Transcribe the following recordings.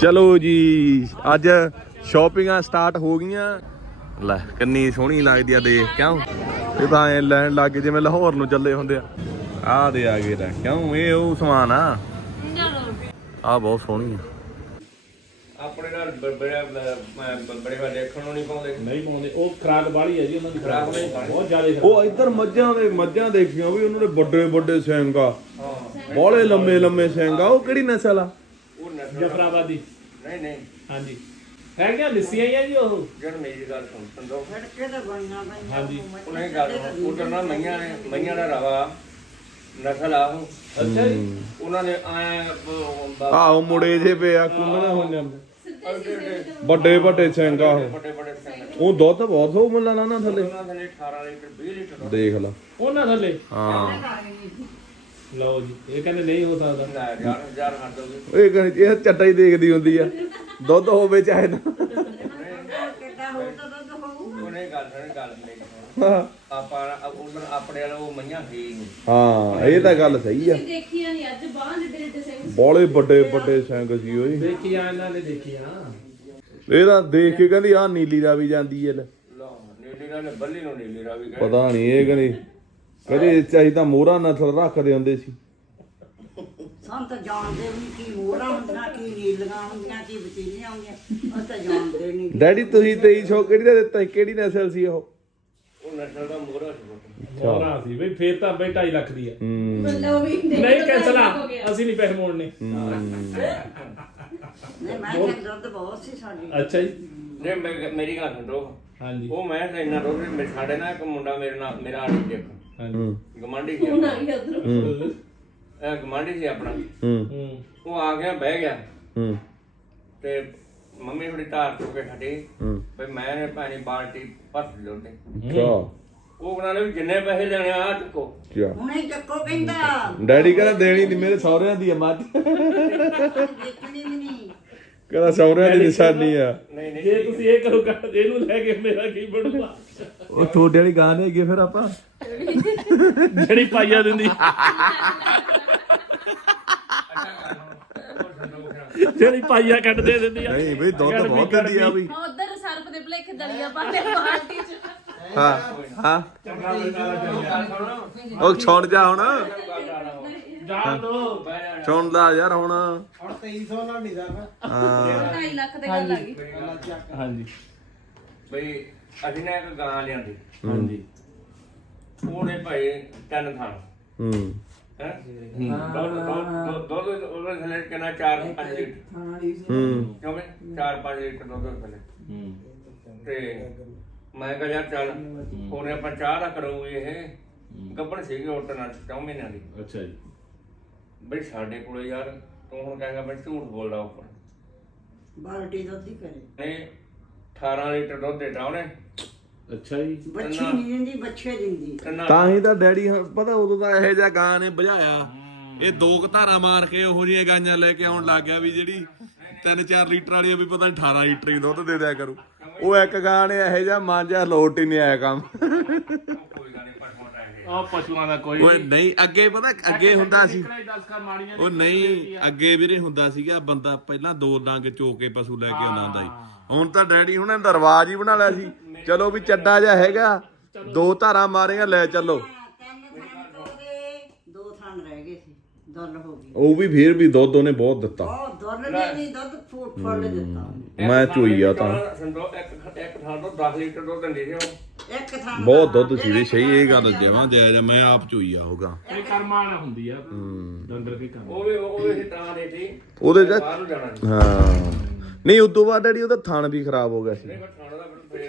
ਚਲੋ ਜੀ ਅੱਜ ਸ਼ਾਪਿੰਗਾਂ ਸਟਾਰਟ ਹੋ ਗਈਆਂ। ਲੈ ਕਿੰਨੀ ਸੋਹਣੀ ਲੱਗਦੀ ਆ ਦੇਖ ਕਿਉਂ? ਇਹ ਤਾਂ ਐ ਲੈਣ ਲੱਗ ਗਏ ਜਿਵੇਂ ਲਾਹੌਰ ਨੂੰ ਚੱਲੇ ਹੁੰਦੇ ਆ। ਆਹ ਦੇ ਆ ਗਏ ਲੈ ਕਿਉਂ? ਇਹ ਉਹ ਸਮਾਨ ਆ। ਆ ਬਹੁਤ ਸੋਹਣੀ ਆ। ਆਪਣੇ ਨਾਲ ਬੜੇ ਬੜੇ ਵਾਰ ਦੇਖਣ ਨੂੰ ਨਹੀਂ ਪਾਉਂਦੇ। ਨਹੀਂ ਪਾਉਂਦੇ ਉਹ ਖਰਾਕ ਬਾਲੀ ਹੈ ਜੀ ਉਹਨਾਂ ਦੀ ਖੁਰਾਕ। ਬਹੁਤ ਜ਼ਿਆਦਾ ਉਹ ਇੱਧਰ ਮੱਝਾਂ ਦੇ ਮੱਝਾਂ ਦੇਖੀਆਂ ਵੀ ਉਹਨਾਂ ਦੇ ਵੱਡੇ ਵੱਡੇ ਸਿੰਘ ਆ ਬੋਲੇ ਲੰਮੇ ਲੰਮੇ ਸਿੰਘ ਆ ਉਹ ਕਿਹੜੀ ਨਸਲ ਆ? ਜਫਰਾਬਾਦੀ ਨਹੀਂ ਨਹੀਂ। ਹਾਂਜੀ। ਹੈ ਕਿ ਲਿੱਸੀਆਂ ਹੀ ਆ ਜੀ ਉਹ? ਜਦ ਮੇਰੀ ਗੱਲ ਸੁਣ ਸੰਦੋ। ਹਾਂਜੀ। ਉਹਨੇ ਗੱਲ ਉਧਰ ਨਾ ਮਈਆਂ ਨੇ ਮਈਆਂ ਦਾ ਰਵਾ ਨਸਲ ਆ ਉਹ ਅੱਛਾ ਜੀ। ਉਹਨਾਂ ਨੇ ਆਏ ਆਹੋ ਮੁੜੇ ਜੇ ਪਿਆ ਕੁੰਗਣਾ ਹੋਈਆਂ। ਵੱਡੇ ਵੱਡੇ ਸਿੰਘ ਆ ਉਹ। ਵੱਡੇ ਵੱਡੇ ਸਿੰਘ ਉਹ ਦੁੱਧ ਬਹੁਤ ਹੋ ਮੁੱਲਾ ਨਾ ਨਾ ਥੱਲੇ। ਉਹਨਾਂ ਦੇ 18 ਲੀਟਰ 20 ਲੀਟਰ ਦੁੱਧ। ਦੇਖ ਲਾ। ਉਹਨਾਂ ਥੱਲੇ? ਹਾਂ। ਲਓ ਜੀ ਇਹ ਕਹਿੰਦੇ ਨਹੀਂ ਹੋ ਸਕਦਾ। ਨਾ ਯਾਰ ਯਾਰ ਹੱਦ ਹੋ ਗਈ ਇਹ ਕਹਿੰਦੀ ਇਹ ਚੱਟਾ ਹੀ ਦੇਖਦੀ ਹੁੰਦੀ ਆ। ਦੁੱਧ ਹੋਵੇ ਚਾਹੇ ਨਾ ਉਹਨੇ ਗੱਲ ਸੁਣੀ ਗੱਲ ਨਹੀਂ ਹਾਂ। ਆਪਾਂ ਉਧਰ ਆਪਣੇ ਵਾਲੇ ਉਹ ਮਈਆਂ ਹੀ ਨਹੀਂ ਹਾਂ ਇਹ ਤਾਂ ਗੱਲ ਸਹੀ ਆ। ਦੇਖੀਆਂ ਨਹੀਂ ਅੱਜ ਬਾਹਰ ਦੇ ਦੇ ਸਿੰਘ ਬੋਲੇ ਵੱਡੇ ਵੱਡੇ ਸਿੰਘ ਸੀ ਓਏ ਦੇਖੀਆਂ ਇਹਨਾਂ ਨੇ ਦੇਖੀਆਂ। ਇਹ ਤਾਂ ਦੇਖ ਕੇ ਕਹਿੰਦੀ ਆ ਨੀਲੀ ਰਾਵੀ ਜਾਂਦੀ ਐ ਲੈ। ਲੋ ਨੀਲੀ ਨਾਲ ਬੱਲੀ ਨੂੰ ਨੀਲੀ ਰਾਵੀ ਗਏ ਪਤਾ ਨਹੀਂ ਇਹ ਕਹਿੰਦੀ ਕਹਿੰਦੇ ਚਾਹੀ ਤਾਂ ਮੋਹਰਾ ਨਸਲ ਰੱਖਦੇ ਹੁੰਦੇ ਸੀ। ਸਾਨੂੰ ਤਾਂ ਜਾਣਦੇ ਵੀ ਨੀ ਕੀ ਮੋਹਰਾਂ ਹੁੰਦੀਆਂ ਕੀ ਨੀਲੀਆਂ ਹੁੰਦੀਆਂ ਕੀ ਬਚੀਲੀਆਂ ਹੁੰਦੀਆਂ। ਅਸੀਂ ਤਾਂ ਜਾਣਦੇ ਨਹੀਂ ਡੈਡੀ ਤੁਸੀਂ 2300 ਕਿਹੜੀ ਦਾ ਦਿੱਤਾ ਸੀ? ਕਿਹੜੀ ਨਸਲ ਸੀ ਉਹ? ਉਹ ਨਸਲ ਦਾ ਮੋਹਰਾ ਸੀ ਪੁੱਤ। ਮੋਹਰਾ ਸੀ ਬਈ ਫੇਰ ਤਾਂ ਬਈ 2.5 ਲੱਖ ਦੀ ਹੈ ਹੂੰ। ਮਤਲਬ ਵੀ ਨਹੀਂ ਕੈਂਸਲ ਆ ਅਸੀਂ ਨਹੀਂ ਪੈਸੇ ਮੋੜਨੇ। ਨਹੀਂ ਮੈਂ ਕਿਹਾ ਦੁੱਧ ਬਹੁਤ ਸੀ ਸਾਡੀ। ਅੱਛਾ ਜੀ। ਨਹੀਂ ਮੈਂ- ਮੇਰੀ ਗੱਲ ਸੁਣੋ। ਹਾਂਜੀ। ਉਹ ਮੈਂ ਤਾਂ ਇੰਨਾ ਰੋਜ਼ ਮੇਰੇ ਸਾਡੇ ਨਾਲ ਇੱਕ ਮੁੰਡਾ ਮੇਰੇ ਨਾਲ ਮੇਰਾ ਆੜੀ ਦੇਖ ਹਾਂਜੀ। ਗਮਾਂਡੀ ਸੀ ਹੁਣ ਆ ਗਿਆ ਉਧਰ। ਇਹ ਗਮਾਂਡੀ ਸੀ ਆਪਣਾ। ਹੂੰ। ਹੂੰ ਉਹ ਆ ਗਿਆ ਬਹਿ ਗਿਆ। ਹੂੰ। ਤੇ ਮੰਮੀ ਥੋੜੀ ਧਾਰ ਚੁੱਕ ਕੇ ਖੜੀ ਹੂੰ। ਵੀ ਮੈਂ ਨੇ ਪਾਣੀ ਬਾਲਟੀ ਭਰ ਲੋਟੇ ਅੱਛਾ। ਉਹ ਉਹਨਾਂ ਨੇ ਵੀ ਜਿੰਨੇ ਪੈਸੇ ਲੈਣੇ ਆ ਚੁੱਕੋ। ਕਿਆ ਹੁਣੇ ਚੱਕੋ ਕਹਿੰਦਾ। ਡੈਡੀ ਕਹਿੰਦਾ ਦੇਣੀ ਨਹੀਂ ਮੇਰੇ ਸਹੁਰਿਆਂ ਦੀ ਆ ਮੱਝ। ਦੇਖਣੀ ਵੀ ਨਹੀਂ ਕਹਿੰਦਾ ਸਹੁਰਿਆਂ ਦੀ ਨਿਸ਼ਾਨੀ ਆ। ਨਹੀਂ ਨਹੀਂ ਜੇ ਤੁਸੀਂ ਇਹ ਕਰੋਗਾ ਇਹਨੂੰ ਲੈ ਕੇ ਮੇਰਾ ਕੀ ਬਣੂਗਾ? ਉਹ ਤੁਹਾਡੇ ਵਾਲੀ ਗਾਂ ਨੇ ਹੈਗੇ ਫਿਰ ਆਪਾਂ? ਜਿਹੜੀ ਪਾਈਆ ਦਿੰਦੀ। ਜਿਹੜੀ ਪਾਈਆ ਕੱਢ ਦੇ ਦਿੰਦੀ ਆ। ਨਹੀਂ ਬਈ ਦੁੱਧ ਬਹੁਤ ਦਿੰਦੀ ਆ ਬਈ। ਉਧਰ ਸਰਪ ਦੇ ਭਲੇਖ ਦਲੀਆ ਪਾ ਕੇ ਬਾਲਟੀ ਚ। ਹਾਂ ਹਾਂ। ਉਹ ਛੋੜ ਜਾ ਹੁਣ। ਜਾ। ਦੋ ਛੋੜ ਲਾ ਯਾਰ ਹੁਣ। ਹੁਣ 2300 ਨਾਲ ਨਹੀਂ ਸਰਦਾ ਹਾਂ। 2.5 ਲੱਖ ਦੇ ਗੱਲ ਆ ਗਈ। ਹਾਂਜੀ ਬਈ ਅਸੀਂ ਨਾ ਇੱਕ ਗਾਂ ਲਿਆਂਦੀ। ਹਾਂਜੀ। ਉਹਨੇ ਭਾਈ ਤਿੰਨ ਥਾਂ। ਹੂੰ। ਹੈ? ਦੁੱਧ ਦੁੱਧ ਉਹਨੇ ਥੱਲੇ ਕਿੰਨਾ? 4-5 ਲੀਟਰ। ਹੂੰ। ਕਿਉਂਕਿ 4-5 ਲੀਟਰ ਦੁੱਧ ਥੱਲੇ। ਹੂੰ। ਤੇ ਮੈਂ ਕਿਹਾ ਯਾਰ ਚੱਲ ਉਹਨੇ ਆਪਾਂ ਚਾਹ ਦਾ ਕਰੂਗੇ ਇਹ। ਗੱਬੜ ਸੀਗੀ ਉੱਟਣ ਨਾਲ ਚੌ ਮਹੀਨਿਆਂ ਦੀ। ਅੱਛਾ ਜੀ। ਬਈ ਸਾਡੇ ਕੋਲੇ ਯਾਰ ਤੂੰ ਹੁਣ ਕਹੇਗਾ ਮੈਂ ਝੂਠ ਬੋਲਦਾ ਉੱਪਰ। ਬਾਲਟੀ ਦੁੱਧ ਹੀ ਕਰੇ। ਨਹੀਂ 18 ਲੀਟਰ ਦੁੱਧ ਦੇਤਾ ਉਹਨੇ। ਅੱਛਾ ਜੀ। ਬੱਚੀ ਨਹੀਂ ਦਿੰਦੀ ਬੱਚੇ ਦਿੰਦੀ। ਤਾਂ ਹੀ ਤਾਂ ਡੈਡੀ ਪਤਾ ਉਦੋਂ ਤਾਂ ਇਹੋ ਜਿਹਾ ਗਾਂ ਨੇ ਭਜਾਇਆ। ਇਹ ਦੋ ਕੁ ਧਾਰਾਂ ਮਾਰ ਕੇ ਉਹੋ ਜਿਹੀਆਂ ਗਾਈਆਂ ਲੈ ਕੇ ਆਉਣ ਲੱਗ ਗਿਆ ਵੀ ਜਿਹੜੀ 3-4 ਲੀਟਰ ਵਾਲੀ ਆ ਵੀ ਪਤਾ ਨਹੀਂ 18 ਲੀਟਰ ਹੀ ਦੁੱਧ ਦੇ ਦਿਆ ਕਰੂ। ਉਹ ਇੱਕ ਗਾਂ ਨੇ ਇਹੋ ਜਿਹਾ ਮਾਂਜਿਆ ਲੋਟ ਹੀ ਨਹੀਂ ਆਇਆ ਕੰਮ। ਕੋਈ ਗੱਲ ਨਹੀਂ ਪਰਮਾਤਮਾ ਹੈ ਆ ਪਸ਼ੂਆਂ ਦਾ ਕੋਈ ਓਏ ਨਹੀਂ ਅੱਗੇ ਪਤਾ ਅੱਗੇ ਹੁੰਦਾ ਸੀ। ਉਹ ਨਹੀਂ ਅੱਗੇ ਵੀਰੇ ਹੁੰਦਾ ਸੀਗਾ ਬੰਦਾ ਪਹਿਲਾਂ ਦੋ ਡੰਗ ਚੋ ਕੇ ਪਸ਼ੂ ਲੈ ਕੇ ਆਉਂਦਾ ਹੁੰਦਾ ਸੀ। ਹੁਣ ਤਾਂ ਡੈਡੀ ਹੁਣਾਂ ਦਾ ਰਿਵਾਜ ਹੀ ਬਣਾ ਲਿਆ ਸੀ। ਚਲੋ ਵੀ ਚੱਡਾ ਜਿਹਾ ਹੈਗਾ ਦੋ ਧਾਰਾਂ ਮਾਰੇਗਾ ਲੈ ਚੱਲੋ। ਤਿੰਨ ਥਣ ਤੋਦੇ ਦੋ ਥਣ ਰਹਿ ਗਏ ਸੀ ਦੁੱਲ ਹੋ ਗਈ। ਉਹ ਵੀ ਫੇਰ ਵੀ ਦੁੱਧ ਉਹਨੇ ਬਹੁਤ ਦਿੱਤਾ। ਉਹ ਦੁੱਲ ਨੇ ਨਹੀਂ ਦੁੱਧ ਫੁੱਟ ਫੁੱਟ ਦਿੱਤਾ। ਮੈਂ ਚੋਈ ਆ ਤਾਂ। ਸੰਦੋ ਇੱਕ ਇੱਕ ਥਾਂ ਤੋਂ 10 ਲੀਟਰ ਦੁੱਧ ਦਿੰਦੀ ਸੀ ਉਹ। ਇੱਕ ਥਣ ਬਹੁਤ ਦੁੱਧ ਸੀ ਵੀ ਸਹੀ ਇਹ ਗੱਲ ਜਮਾਂ ਜਾਇਜ਼ ਮੈਂ ਆਪ ਚੋਈ ਆ ਹੋਗਾ। ਇਹ ਕਰਮਾਨ ਹੁੰਦੀ ਆ। ਡੰਗਰ ਕੇ ਕਰਮ। ਉਹ ਵੀ ਉਹ ਵੀ ਤਾਂ ਦੇ ਸੀ ਉਹਦੇ ਚ ਬਾਹਰ ਨੂੰ ਜਾਣਾ ਸੀ। ਹਾਂ। ਨਹੀਂ ਉਦੋਂ ਬਾਅਦ ਡੈਡੀ ਉਹਦਾ ਥਣ ਵੀ ਖਰਾਬ ਹੋ ਗਿਆ ਸੀ। ਨਹੀਂ ਪਰ ਦਾ ਹੀ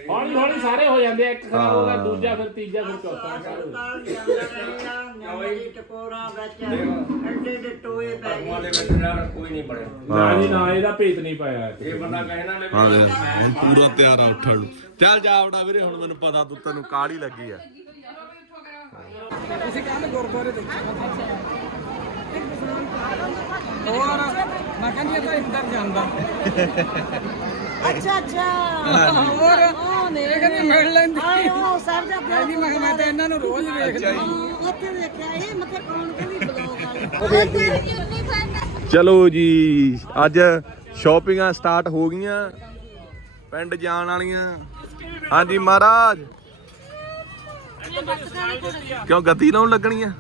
ਹੌਲੀ ਹੌਲੀ ਸਾਰੇ ਹੋ ਜਾਂਦੇ ਆ ਇੱਕ ਖਰਾਬ ਹੋ ਗਿਆ ਦੂਜਾ ਫਿਰ ਤੀਜਾ ਫਿਰ ਚੌਥਾ। ਹਸਪਤਾਲ ਜਾਂਦਾ ਰਹਿੰਦਾ ਨੰਬਰੀ ਟਕੋਰਾ ਵਿੱਚ ਐਡੇ ਐਡੇ ਟੋਏ ਪੈ ਪਰਮਾਤਮਾ ਗਏ ਦੇ ਵਿੱਚ ਯਾਰ ਕੋਈ ਨਹੀਂ ਬੜਿਆ ਨਾ ਜੀ ਨਾ ਇਹਦਾ ਭੇਤ ਨਹੀਂ ਪਾਇਆ ਇੱਥੇ। ਇਹ ਬੰਦਾ ਕਹੇ ਨਾ ਲੈ ਹਾਂ ਵੇ, ਹੁਣ ਪੂਰਾ ਤਿਆਰ ਆ ਉੱਠਣ ਨੂੰ। ਚੱਲ ਜਾ ਆਵੜਾ ਵੀਰੇ ਹੁਣ ਮੈਨੂੰ ਪਤਾ ਤੂੰ ਤੈਨੂੰ ਕਾਹਲੀ ਲੱਗੀ ਆ। ਤੁਸੀਂ ਕੱਲ ਗੁਰਦੁਆਰੇ ਦੇਖਿਆ ਹੋਰ ਮੈਂ ਕਹਿੰਦੀ ਇਹ ਤਾਂ ਇੰਦਰ ਜਾਂਦਾ। ਅੱਛਾ ਅੱਛਾ। ਹੋਰ? ਉਹ ਨੇ ਇਹ ਕਹਿੰਦੀ ਮਿਲ ਲੈਂਦੀ। ਆਏ ਉਹ ਸਰ ਦਾ ਕਹਿੰਦੀ ਮੈਂ ਕਿਹਾ ਮੈਂ ਤਾਂ ਇਹਨਾਂ ਨੂੰ ਰੋਜ਼ ਵੇਖਦਾ ਉੱਥੇ ਦੇਖਿਆ ਇਹ ਮਤਲਬ ਕੌਣ ਕਹਿੰਦੀ ਬਲੌਗ ਵਾਲੇ। ਚਲੋ ਜੀ ਅੱਜ ਸ਼ਾਪਿੰਗਾਂ ਸਟਾਰਟ ਹੋ ਗਈਆਂ ਪਿੰਡ ਜਾਣ ਵਾਲੀਆਂ। ਹਾਂਜੀ ਮਹਾਰਾਜ। ਕਿਉਂ ਗੱਦੀ ਲਾਉਣ ਲੱਗਣੀਆਂ?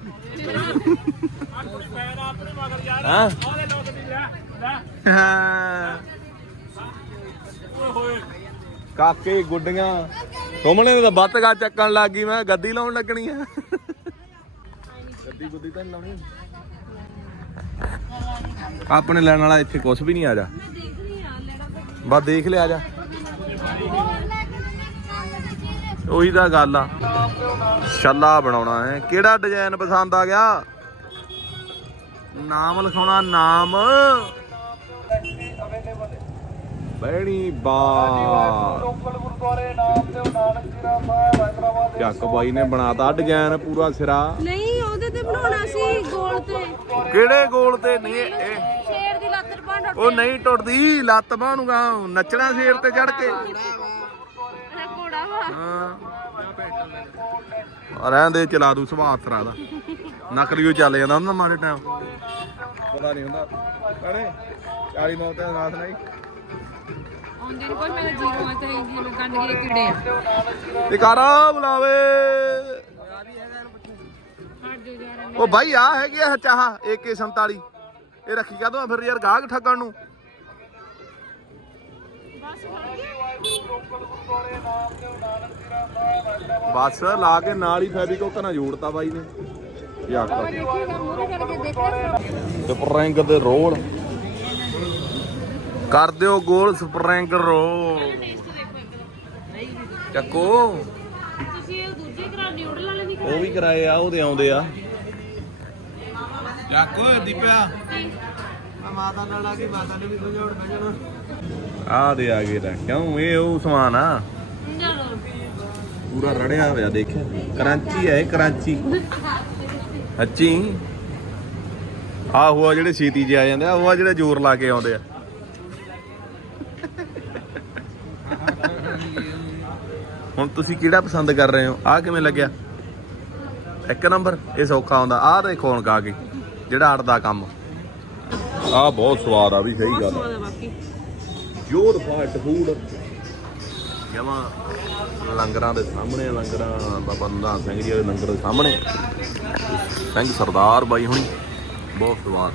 ਹਾਂ? ਹਾਂ। ਕਾਕੇ, ਗੁੱਡੀਆਂ। ਸੁਮਣੇ ਨੇ ਤਾਂ ਬੱਤਗਾ ਚੱਕਣ ਲੱਗ ਗਈ, ਮੈਂ ਗੱਦੀ ਲਾਉਣ ਲੱਗਣੀ ਆ। ਗੱਦੀ ਗੁੱਦੀ ਤਾਂ ਨੀ ਲਾਉਣੀ ਆਪਣੇ ਲੈਣ ਵਾਲਾ ਇੱਥੇ ਕੁਝ ਵੀ ਨਹੀਂ ਆ ਜਾ। ਬਸ ਦੇਖ ਲਿਆ ਜਾ। ਉਹੀ ਤਾਂ ਗੱਲ ਆ। ਛੱਲਾ ਬਣਾਉਣਾ ਹੈ। ਕਿਹੜਾ ਡਿਜ਼ਾਈਨ ਪਸੰਦ ਆ ਗਿਆ? ਨਾਮ ਲਿਖਾਉਣਾ ਨਾਮ। ਬੈਣੀ ਬਾ। ਚੱਕ ਬਾਈ ਨੇ ਬਣਾਤਾ ਡਿਜ਼ਾਈਨ ਪੂਰਾ ਸਿਰਾ। ਨਹੀਂ ਉਹਦੇ ਤੇ ਬਣਾਉਣਾ ਸੀ ਗੋਲ ਤੇ। ਕਿਹੜੇ ਗੋਲ ਤੇ? ਨਹੀਂ ਇਹ- ਸ਼ੇਰ ਦੀ ਲੱਤ ਬਾਂਹ ਉਹ ਨਹੀਂ ਟੁੱਟਦੀ ਲੱਤ ਬਾਹਨੂਗਾ ਨੱਚਣਾ ਸ਼ੇਰ ਤੇ ਚੜ ਕੇ। ਘੋੜਾ ਵਾ। ਹਾਂ। ਰਹਿਣ ਦੇ ਚਲਾ ਦੂ ਸੁਭਾਅ ਤਰਾ ਦਾ। ਨਕਲੀਓ ਚੱਲ ਜਾਂਦਾ ਹੁੰਦਾ ਮਾੜੇ ਟਾਈਮ ਪਤਾ ਨਹੀਂ ਹੁੰਦਾ। ਕਹੜੇ 40 ਮੌਤ ਦਾ ਰਾਤ ਨਹੀਂ। ਆਉਂਦੇ ਨਹੀਂ ਕੋਈ ਮੈਂ ਜੀਰੋ ਆ ਤੇ ਜਿਵੇਂ ਗੰਦ ਗਏ ਕੀੜੇ ਆ। ਤੇ ਕਾਰਾ ਬੁਲਾਵੇ। ਉਹ ਭਾਈ ਆ ਹੈਗੀ ਆ ਚਾਹ AK47 ਇਹ ਰੱਖੀ ਕਾ ਦੋ ਫਿਰ ਯਾਰ ਗਾਹਕ ਠੱਗਣ ਨੂੰ। ਬਸ ਲਾ ਕੇ ਨਾਲ ਹੀ ਫੈਬਿਕੋਕ ਨਾਲ ਜੋੜਤਾ ਬਾਈ ਨੇ। ਰੋਲ। ਕਰ ਦਿਓ ਗੋਲ ਸਪਰਿੰਗ ਰੋਲ ਚੱਕੋ। ਤੁਸੀਂ ਉਹ ਦੂਜੇ ਕਰਾ ਨਿਊਡਲ ਵਾਲੇ ਵੀ ਉਹ ਵੀ ਕਰਾਏ ਆ ਉਹਦੇ ਆਉਂਦੇ ਆ। ਚੱਕੋ ਦੀਪਿਆ। ਮਾਤਾ ਨਾਲ ਆ ਕੇ ਮਾਤਾ ਨੇ ਵੀ ਸਮਝਾਉਣ ਬਹਿ ਜਾਣਾ। ਆ ਦੇ ਆ ਗਏ ਤਾਂ। ਕਿਉਂ? ਇਹ ਉਹ ਸਮਾਨ ਆ। ਪੂਰਾ ਰੜਿਆ ਹੋਇਆ ਦੇਖਿਆ? ਕਰਾਂਚੀ ਹੈ ਕਰਾਂਚੀ। ਅੱਚੀ ਆਹੋ ਆ ਜਿਹੜੇ ਛੇਤੀ ਜੇ ਆ ਜਾਂਦੇ ਆ ਉਹ ਆ ਜਿਹੜੇ ਜ਼ੋਰ ਲਾ ਕੇ ਆਉਂਦੇ ਆ। ਹੁਣ ਤੁਸੀਂ ਕਿਹੜਾ ਪਸੰਦ ਕਰ ਰਹੇ ਹੋ? ਆ ਕਿਵੇਂ ਲੱਗਿਆ? ਇੱਕ ਨੰਬਰ ਇਹ ਸੌਖਾ ਹੁੰਦਾ। ਆਹ ਦੇਖੋ ਹੁਣ ਕਾ ਕੇ ਜਿਹੜਾ ਅੜਦਾ ਕੰਮ। ਆ ਬਹੁਤ ਸਵਾਦ ਆ ਵੀ ਸਹੀ ਗੱਲ ਆ। ਪਿਓਰ ਫਾਟ ਫੂਡ ਜਮਾ ਲੰਗਰਾਂ ਦੇ ਸਾਹਮਣੇ ਆ, ਲੰਗਰਾਂ ਦਾ ਬੰਦਾ ਸਿੰਘ ਜੀ ਦੇ ਲੰਗਰ ਦੇ ਸਾਹਮਣੇ। ਸਿੰਘ ਸਰਦਾਰ ਬਾਈ ਹੁਣੀ ਬਹੁਤ ਸਵਾਦ।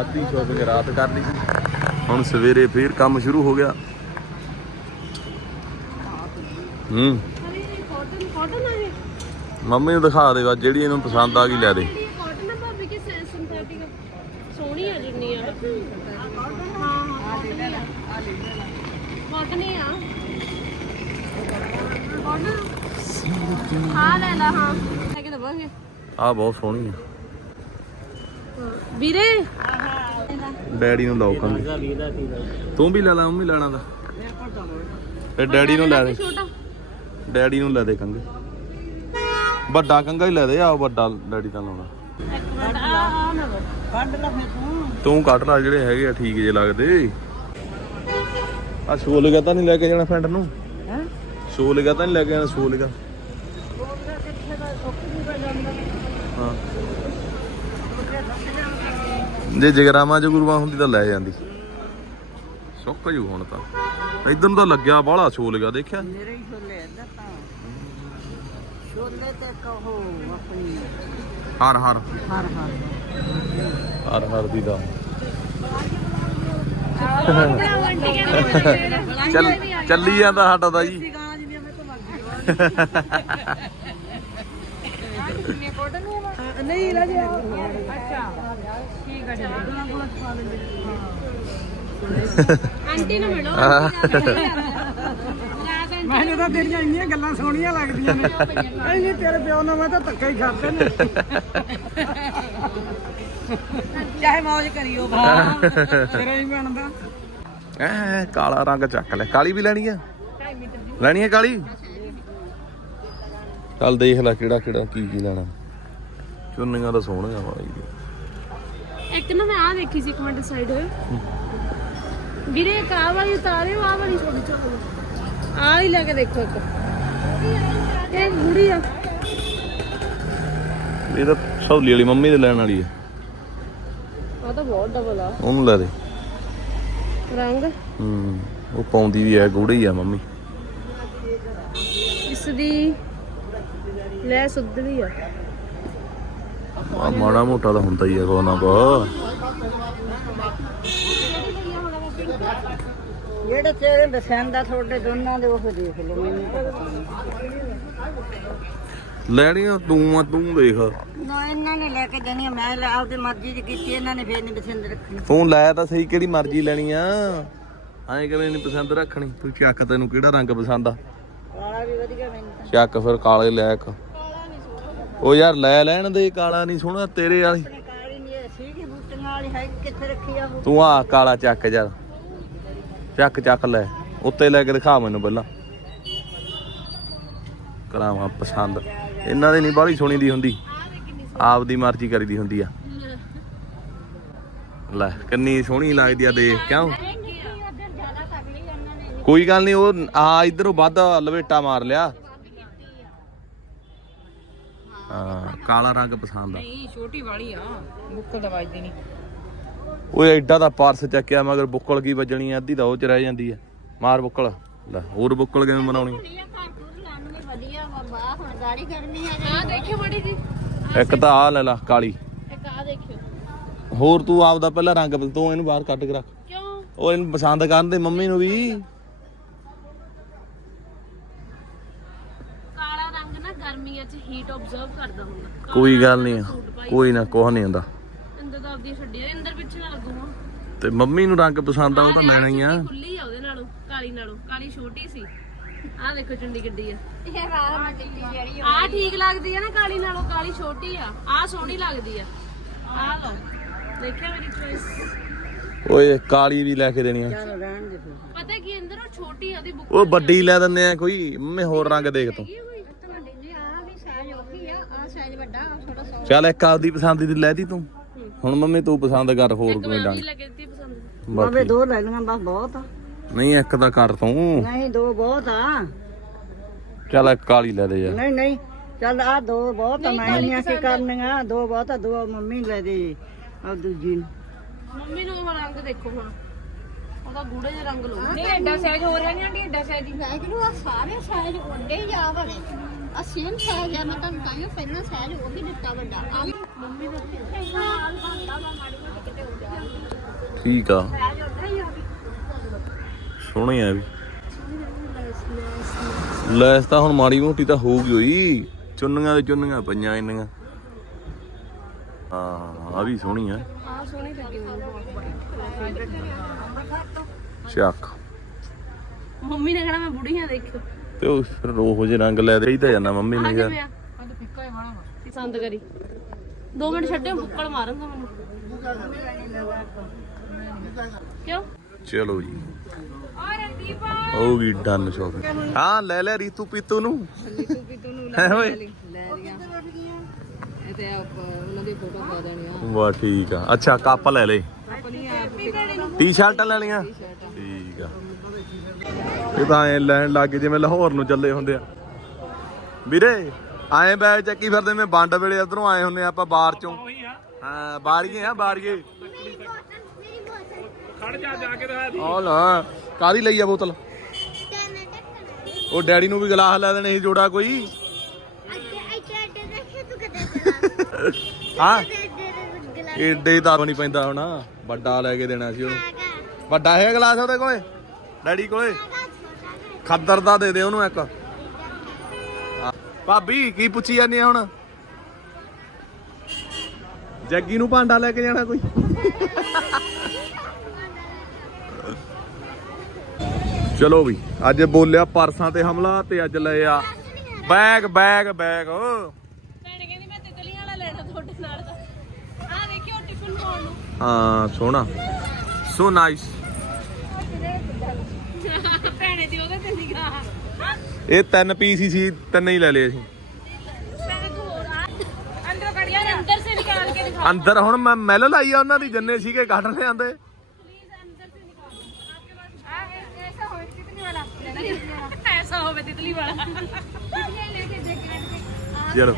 ਅੱਧੀ ਸ਼ੋਪਿੰਗ ਰਾਤ ਕਰ ਲਈ। ਹੁਣ ਸਵੇਰੇ ਫੇਰ ਕੰਮ ਸ਼ੁਰੂ ਹੋ ਗਿਆ। ਹੂੰ। ਕਾਟਨ ਕਾਟਨ ਆ ਇਹ ਮੰਮੀ ਨੂੰ ਦਿਖਾ ਦੇਗਾ ਜਿਹੜੀ ਇਹਨੂੰ ਪਸੰਦ ਆ ਗਈ ਲੈ ਦੇ। ਕਾਟਨ ਆ ਭਾਬੀ ਕਿ ਸਿੰਥੈਟਿਕ ਸੋਹਣੀ ਆ ਜਿੰਨੀ ਆ ਹਾਂ ਹਾਂ ਕਾਟਨ ਹੀ ਆ ਕਾਟਨ ਹਾਂ ਲੈ ਲਾ ਹਾਂ ਲੈ ਕੇ ਦਵਾਂਗੇ ਆ ਬਹੁਤ ਸੋਹਣੀ ਆ। ਵੀਰੇ। ਡੈਡੀ ਨੂੰ ਲਾਓ ਤੂੰ ਵੀ ਲੈ ਲੈ ਮੰਮੀ ਲੈਣਾ ਦਾ। ਤੇ ਡੈਡੀ ਨੂੰ ਲੈ ਦੇ। ਛੋਟਾ। ਡੈਡੀ ਨੂੰ ਲੈ ਦੇ ਕੰਗੇ ਵੱਡਾ ਕੰਗਾ ਹੀ ਲੈ ਦੇ ਆ ਵੱਡਾ ਡੈਡੀ ਤਾਂ ਲਾਉਣਾ। ਤੂੰ ਕੱਢ ਲੈ ਜਿਹੜੇ ਹੈਗੇ ਆ ਠੀਕ ਜੇ ਲੱਗਦੇ। ਆ ਸੋਲਗਾ ਤਾਂ ਨਹੀਂ ਲੈ ਕੇ ਜਾਣਾ ਫਰੈਂਡ ਨੂੰ? ਹੈ? ਸੋਲਗਾ ਤਾਂ ਨਹੀਂ ਲੈ ਕੇ ਜਾਣਾ ਸੋਲਗਾ। ਹਾਂ। ਜੇ ਜਗਰਾਮਾ ਜਗੁਰੂਆਂ ਹੁੰਦੀ ਤਾਂ ਲੈ ਜਾਂਦੀ। ਸੁੱਕ ਜੂ ਹੁਣ ਤਾਂ। ਇਧਰ ਨੂੰ ਤਾਂ ਲੱਗਿਆ ਬਾਹਲਾ ਸੋਲਗਾ ਦੇਖਿਆ? ਮੇਰੇ ਹੀ ਛੋਲੇ ਇੱਧਰ ਤਾਂ। ਛੋਲੇ ਤੇ ਕਹੋ ਆਪਣੀ ਹਰ ਹਰ। ਹਰ ਹਰ। ਹਰ ਹਰ ਦੀ ਦਾ ਆਂਟੀ ਕਹਿੰਦੇ ਚੱਲ ਚੱਲੀ ਜਾਂਦਾ ਸਾਡਾ ਤਾਂ ਜੀ। ਗਾਂ ਜਿੰਨੀਆਂ ਮੇਰੇ ਤੋਂ ਮਰਜ਼ੀ ਨਹੀਂ ਰਾਜਾ ਆਂਟੀ ਨੂੰ ਮਿਲੋ। ਮੈਨੂੰ ਤਾਂ ਤੇਰੀਆਂ ਇੰਨੀਆਂ ਗੱਲਾਂ ਸੋਹਣੀਆਂ ਲੱਗਦੀਆਂ ਨੇ। ਨਹੀਂ ਤੇਰੇ ਪਿਓ ਨਾਲ ਮੈਂ ਤਾਂ ਧੱਕਾ ਹੀ ਖਾਦੇ ਨੇ। ਚਾਹੇ ਮौज ਕਰਿਓ ਤੇਰਾ ਹੀ ਬਣਦਾ। ਐ ਕਾਲਾ ਰੰਗ ਚੱਕ ਲੈ। ਕਾਲੀ ਵੀ ਲੈਣੀ ਆ? ਲੈਣੀ ਆ ਕਾਲੀ? ਚੱਲ ਦੇਖ ਲੈ ਕਿਹੜਾ ਕਿਹੜਾ ਕੀ ਕੀ ਲੈਣਾ। ਚੁੰਨੀਆਂ ਤਾਂ ਸੋਹਣੀਆਂ ਵਾਲੀ ਇੱਕ ਨਾ ਮੈਂ ਆ ਦੇਖੀ ਸੀ ਇੱਕ ਮਿੰਟ ਸਾਈਡ ਹੋਏ ਵੀਰੇ ਆਹ ਵਾਲੀ ਉਤਾਰਿਓ ਆਹ ਵਾਲੀ ਛੋਟੀ ਛੋਟੀ ਆ ਹੀ ਲੈ ਕੇ ਦੇਖੋ ਇੱਕ। ਇਹ ਬੁੜੀ ਆ। ਇਹ ਤਾਂ ਸੌਲੀ ਵਾਲੀ ਮੰਮੀ ਦੇ ਲੈਣ ਵਾਲੀ ਆ। ਆ ਤਾਂ ਬਹੁਤ ਡਬਲ ਆ। ਉਹਨੂੰ ਲੈ ਦੇ। ਰੰਗ? ਹੂੰ ਉਹ ਪਾਉਂਦੀ ਵੀ ਹੈ ਗੂੜੀ ਆ ਮੰਮੀ। ਇਸ ਦੀ ਲੈ ਸੁੱਧੜੀ ਆ। ਆ ਮਾੜਾ ਮੋਟਾ ਤਾਂ ਹੁੰਦਾ ਹੀ ਹੈ ਕੋ ਨਾ ਕੋ ਜਿਹੜੇ ਤੇਰੇ ਪਸੰਦ ਆ ਤੁਹਾਡੇ ਦੋਨਾਂ ਦੇ ਉਹ ਦੇਖ ਲਓ ਮੈਨੂੰ ਤਾਂ ਪਤਾ ਨਹੀਂ ਲੈਣੀਆਂ ਤੂੰ ਆ ਤੂੰ ਦੇਖ। ਨਾ ਇਹਨਾਂ ਨੇ ਲੈ ਕੇ ਦੇਣੀ ਆ, ਮੈਂ ਲੈ ਆਪਦੀ ਮਰਜ਼ੀ ਦੀ ਕੀਤੀ ਇਹਨਾਂ ਨੇ ਫੇਰ ਨਹੀਂ ਪਸੰਦ ਰੱਖਣੀ। ਤੂੰ ਲੈ ਤਾਂ ਸਹੀ ਕਿਹੜੀ ਮਰਜ਼ੀ ਲੈਣੀ ਆ। ਐਂ ਕਿਵੇਂ ਨਹੀਂ ਪਸੰਦ ਰੱਖਣੀ ਤੂੰ ਚੱਕ ਤੈਨੂੰ ਕਿਹੜਾ ਰੰਗ ਪਸੰਦ ਆ। ਕਾਲਾ ਵੀ ਵਧੀਆ ਮੈਨੂੰ ਤਾਂ। ਚੱਕ ਫਿਰ ਕਾਲੇ ਲੈ ਇੱਕ ਉਹ ਯਾਰ ਲੈ ਲੈਣ ਦੇ ਕਾਲਾ ਨਹੀਂ ਸੋਹਣਾ ਤੇਰੇ ਵਾਲੀ। ਆਪਣੇ ਕਾਲੀ ਨਹੀਂ ਸੀਗੀ ਬੂਟੀਆਂ ਵਾਲੀ ਹੈ ਕਿੱਥੇ ਰੱਖੀ ਆ ਉਹ? ਤੂੰ ਆ ਕਾਲਾ ਚੱਕ ਯਾਰ। ਚੱਕ ਚੱਕ ਲੈ, ਉੱਤੇ ਲੈ ਕੇ ਦਿਖਾ ਮੈਨੂੰ ਪਹਿਲਾਂ। ਕਰਾਵਾਂ ਪਸੰਦ। ਇਹਨਾਂ ਦੀ ਨਹੀਂ ਬਾਹਲੀ ਸੋਹਣੀ ਦੀ ਹੁੰਦੀ। ਆਪ ਦੀ ਮਰਜ਼ੀ ਕਰੀਦੀ ਹੁੰਦੀ ਆ। ਲੈ, ਕਿੰਨੀ ਸੋਹਣੀ ਲੱਗਦੀ ਆ ਦੇਖ, ਕਿਉਂ? ਕੋਈ ਗੱਲ ਨਹੀਂ, ਉਹ ਆ ਇਧਰੋਂ ਵੱਧ ਲਵੇਟਾ ਮਾਰ ਲਿਆ। ਹਾਂ, ਕਾਲਾ ਰੰਗ ਪਸੰਦ ਆ। ਨਹੀਂ, ਛੋਟੀ ਵਾਲੀ ਆ ਬੁੱਕਲ ਦਾ ਵੱਜਦੀ ਓਏ ਐਡਾ ਦਾ ਪਾਰਸ ਚੱਕਿਆ ਮਗਰ ਬੁੱਕਲ ਕੀ ਵੱਜਣੀ ਆ ਅੱਧੀ ਤਾਂ ਉਹ ਚ ਰਹਿ ਜਾਂਦੀ ਆ। ਮਾਰ ਬੁੱਕਲ। ਲੈ ਹੋਰ ਬੁੱਕਲ ਕਿਵੇਂ ਬਣਾਉਣੀ? ਆ ਦੇਖਿਓ ਮੜੀ ਜੀ। ਇੱਕ ਤਾਂ ਆ ਲੈ ਲਾ ਕਾਲੀ। ਇੱਕ ਆ ਦੇਖਿਓ। ਹੋਰ ਤੂੰ ਆਪਦਾ ਪਹਿਲਾਂ ਰੰਗ ਤੂੰ ਇਹਨੂੰ ਬਾਹਰ ਕੱਢ ਕੇ ਰੱਖ। ਕਿਉਂ? ਉਹ ਇਹਨੂੰ ਪਸੰਦ ਕਰਨ ਦੇ ਮੰਮੀ ਨੂੰ ਵੀ। ਕਾਲਾ ਰੰਗ ਨਾ ਗਰਮੀਆਂ 'ਚ ਹੀਟ ਆਬਜ਼ਰਵ ਕਰਦਾ ਹੁੰਦਾ। ਕੋਈ ਗੱਲ ਨਹੀਂ ਕੋਈ ਨਾ ਕੁਛ ਨਹੀਂ ਹੁੰਦਾ। ਅੰਦਰ ਤਾਂ ਆਪਦੀ ਛੱਡੀ ਅੰਦਰ ਪਿੱਛੇ ਨਾ ਲੱਗੂਗਾ ਤੇ ਮੰਮੀ ਨੂੰ ਰੰਗ ਪਸੰਦ ਆ ਉਹ ਤਾਂ ਲੈਣਾ ਹੀ ਆ। ਖੁੱਲੀ ਆ ਉਹਦੇ ਨਾਲੋਂ ਕਾਲੀ ਨਾਲੋਂ ਕਾਲੀ ਛੋਟੀ ਸੀ। ਆਹ ਦੇਖੋ ਚੁੰਡੀ ਗੱਡੀ ਆ। ਆ ਠੀਕ ਲੱਗਦੀ ਆ ਨਾ ਕਾਲੀ ਨਾਲੋਂ ਕਾਲੀ ਛੋਟੀ ਆ। ਆ ਸੋਹਣੀ ਲੱਗਦੀ ਆ। ਆ ਲਓ ਦੇਖਿਆ ਮੇਰੀ ਚੋਇਸ ਓਏ ਕਾਲੀ ਵੀ ਲੈ ਕੇ ਦੇਣੀ ਆ। ਚੱਲ ਰਹਿਣ ਦੇ ਫਿਰ ਪਤਾ ਕੀ ਅੰਦਰ ਉਹ ਛੋਟੀ ਆ ਉਹਦੀ ਬੁੱਕ ਉਹ ਵੱਡੀ ਲੈ ਦਿੰਨੇ ਆ ਕੋਈ ਮੰਮੀ ਹੋਰ ਰੰਗ ਦੇਖ ਤੂੰ। ਚੱਲ ਇੱਕ ਆਪਦੀ ਪਸੰਦ ਦੀ ਲੈ ਦੀ ਤੂੰ। ਹੁਣ ਮੰਮੀ ਤੂੰ ਪਸੰਦ ਕਰ ਹੋਰ ਕੋਈ ਮੈਂ ਡੰਗ ਵੀ ਲੱਗੇ ਦਿੱਤੀ ਪਸੰਦ ਬਾਬੇ ਦੋ ਲੈ ਲਈਆਂ ਬਸ ਬਹੁਤ ਆ। ਨਹੀਂ ਇੱਕ ਤਾਂ ਕਰ ਤੂੰ। ਨਹੀਂ ਦੋ ਬਹੁਤ ਆ। ਚੱਲ ਇੱਕ ਕਾਲੀ ਲੈ ਦੇ ਯਾਰ। ਨਹੀਂ ਨਹੀਂ ਚੱਲ ਆ ਦੋ ਬਹੁਤ ਆ ਮੈਂ ਨਹੀਂ ਕੀ ਕਰਨੀਆਂ? ਦੋ ਬਹੁਤ ਆ ਦੋ ਮੰਮੀ ਲੈ ਦੇ ਆ ਦੂਜੀ ਨੂੰ। ਮੰਮੀ ਨੂੰ ਉਹ ਰੰਗ ਦੇਖੋ ਹੁਣ। ਉਹਦਾ ਗੂੜੇ ਜਿਹਾ ਰੰਗ ਲਓ। ਨਹੀਂ ਐਡਾ ਸਾਈਜ਼ ਹੋ ਰਿਹਾ ਨਹੀਂ ਆਂਟੀ ਐਡਾ ਸਾਈਜ਼ ਸਾਈਜ਼ ਨੂੰ ਆ ਸਾਰੇ ਸਾਈਜ਼ ਓਡੇ ਹੀ ਆ ਵਾਲੇ ਆ ਸੇਮ ਸਾਈਜ਼ ਆ ਮੈਂ ਤੁਹਾਨੂੰ ਤਾਂ ਹੀ ਪਹਿਲਾਂ ਸਾਈਜ਼ ਉਹ ਵੀ ਦਿੱਤਾ ਵੱਡਾ। ਆ ਦਾ ਠੀਕ ਆ। ਸੋਹਣੀ ਆ ਵੀ। ਲੈਸ ਤਾਂ ਹੁਣ ਮਾੜੀ ਮੋਟੀ ਤਾਂ ਹੋਊਗੀ ਹੋਈ ਚੁੰਨੀਆਂ ਤੇ ਚੁੰਨੀਆਂ ਪਈਆਂ ਇੰਨੀਆਂ। ਹਾਂ ਆ ਵੀ ਸੋਹਣੀ ਆ। ਆ ਸੋਹਣੀ ਲੱਗੀ ਮੈਨੂੰ ਚੱਕ। ਮੰਮੀ ਨੇ ਕਹਿਣਾ ਮੈਂ ਬੁੜੀ ਆ ਦੇਖਿਓ। ਤੇ ਉਹ ਫਿਰ ਉਹੋ ਜਿਹੇ ਰੰਗ ਲੈ ਦੇ ਤਾਂ ਜਾਂਦਾ ਮੰਮੀ ਨੇ ਯਾਰ। ਪਸੰਦ ਕਰੀ। 2 ਮਿੰਟ ਛੱਡਿਓ ਬੁੱਕਲ ਮਾਰੂੰਗਾ ਮੈਨੂੰ। ਕਿਉਂ? ਚਲੋ ਜੀ। ਹੋ ਗਈ ਡਨ ਸ਼ੋਪਿੰਗ ਹਾਂ ਲੈ ਲੈ ਰੀਤੂ ਪੀਤੂ ਨੂੰ। ਰੀਤੂ ਪੀਤੂ ਨੂੰ ਲੈ ਓਏ। ਇਹ ਤੇ ਉਹਨਾਂ ਦੀ ਫੋਟੋ ਪਾ ਦੇਣੀ ਆ। ਵਾਹ ਠੀਕ ਆ। ਅੱਛਾ ਕੱਪ ਲੈ ਲੈ ਟੀ-ਸ਼ਰਟਾਂ ਲੈਣੀਆਂ? ਠੀਕ ਆ। ਇਹ ਤਾਂ ਐ ਲੈਣ ਲੱਗ ਗਏ ਜਿਵੇਂ ਲਾਹੌਰ ਨੂੰ ਚੱਲੇ ਹੁੰਦੇ ਆ। ਵੀਰੇ ਐਂ ਬੈਗ ਚੱਕੀ ਫਿਰਦੇ ਮੈਂ ਬੰਡ ਵੇਲੇ ਉਧਰੋਂ ਆਏ ਹੁੰਦੇ ਆ ਆਪਾਂ ਬਾਹਰ ਚੋਂ। ਹਾਂ ਬਾਰੀਏ ਆ ਬਾਰੀਏ। ਖੜ ਜਾ ਜਾ ਕੇ ਦਿਖਾ ਆ ਲੈ ਕਾਦੀ ਲਈ ਆ ਬੋਤਲ? ਉਹ ਡੈਡੀ ਨੂੰ ਵੀ ਗਲਾਸ ਲੈ ਦੇਣੇ ਸੀ ਜੋੜਾ ਕੋਈ। ਹਾਂ। ਏਡੇ ਤਾਂ ਨਹੀਂ ਪੈਂਦਾ ਹੁਣ ਵੱਡਾ ਲੈ ਕੇ ਦੇਣਾ ਸੀ ਉਹਨੂੰ। ਵੱਡਾ ਹੈ ਗਲਾਸ ਉਹਦੇ ਕੋਲੇ? ਡੈਡੀ ਕੋਲੇ? ਖੱਦਰ ਦਾ ਦੇ ਦੇ ਉਹਨੂੰ ਇੱਕ। ਹਾਂ। ਭਾਬੀ ਕੀ ਪੁੱਛੀ ਜਾਂਦੀ ਆ ਹੁਣ? ਜੱਗੀ ਨੂੰ ਭਾਂਡਾ ਲੈ ਕੇ ਜਾਣਾ ਕੋਈ? ਚਲੋ ਵੀ ਅੱਜ ਬੋਲਿਆ ਪਰਸਾਂ ਤੇ ਹਮਲਾ ਤੇ ਅੱਜ ਲਏ ਆ ਬੈਗ ਬੈਗ ਬੈਗ ਭੈਣ ਕਹਿੰਦੀ ਮੈਂ ਤਿਤਲੀਆਂ ਵਾਲਾ ਲੈਣਾ ਤੁਹਾਡੇ ਨਾਲ ਦਾ। ਆ ਦੇਖਿਓ ਟਿਫਨ ਪਾਉਣ ਨੂੰ। ਹਾਂ ਸੋਹਣਾ। ਸੋ ਨਾਈਸ ਭੈਣੇ ਦੀ ਉਹਦੇ ਤੇ ਨਿਗਾਹ। ਇਹ ਤਿੰਨ ਪੀਸ ਹੀ ਸੀ ਤਿੰਨ ਹੀ ਲੈ ਲਏ ਅਸੀਂ। ਅੰਦਰ ਕੱਢ ਯਾਰ ਅੰਦਰ ਸੇ ਨਿਕਾਲ ਕੇ ਦਿਖਾ। ਅੰਦਰ ਹੁਣ ਮੈਂ ਮੈਲ ਲਾਈ ਆ ਉਹਨਾਂ ਦੀ ਜੰਨੇ ਸੀਗੇ ਕੱਢਣੇ ਆਂਦੇ। ਐਸਾ ਹੋਵੇ ਤਿਤਲੀ ਵਾਲਾ। ਚਲੋ।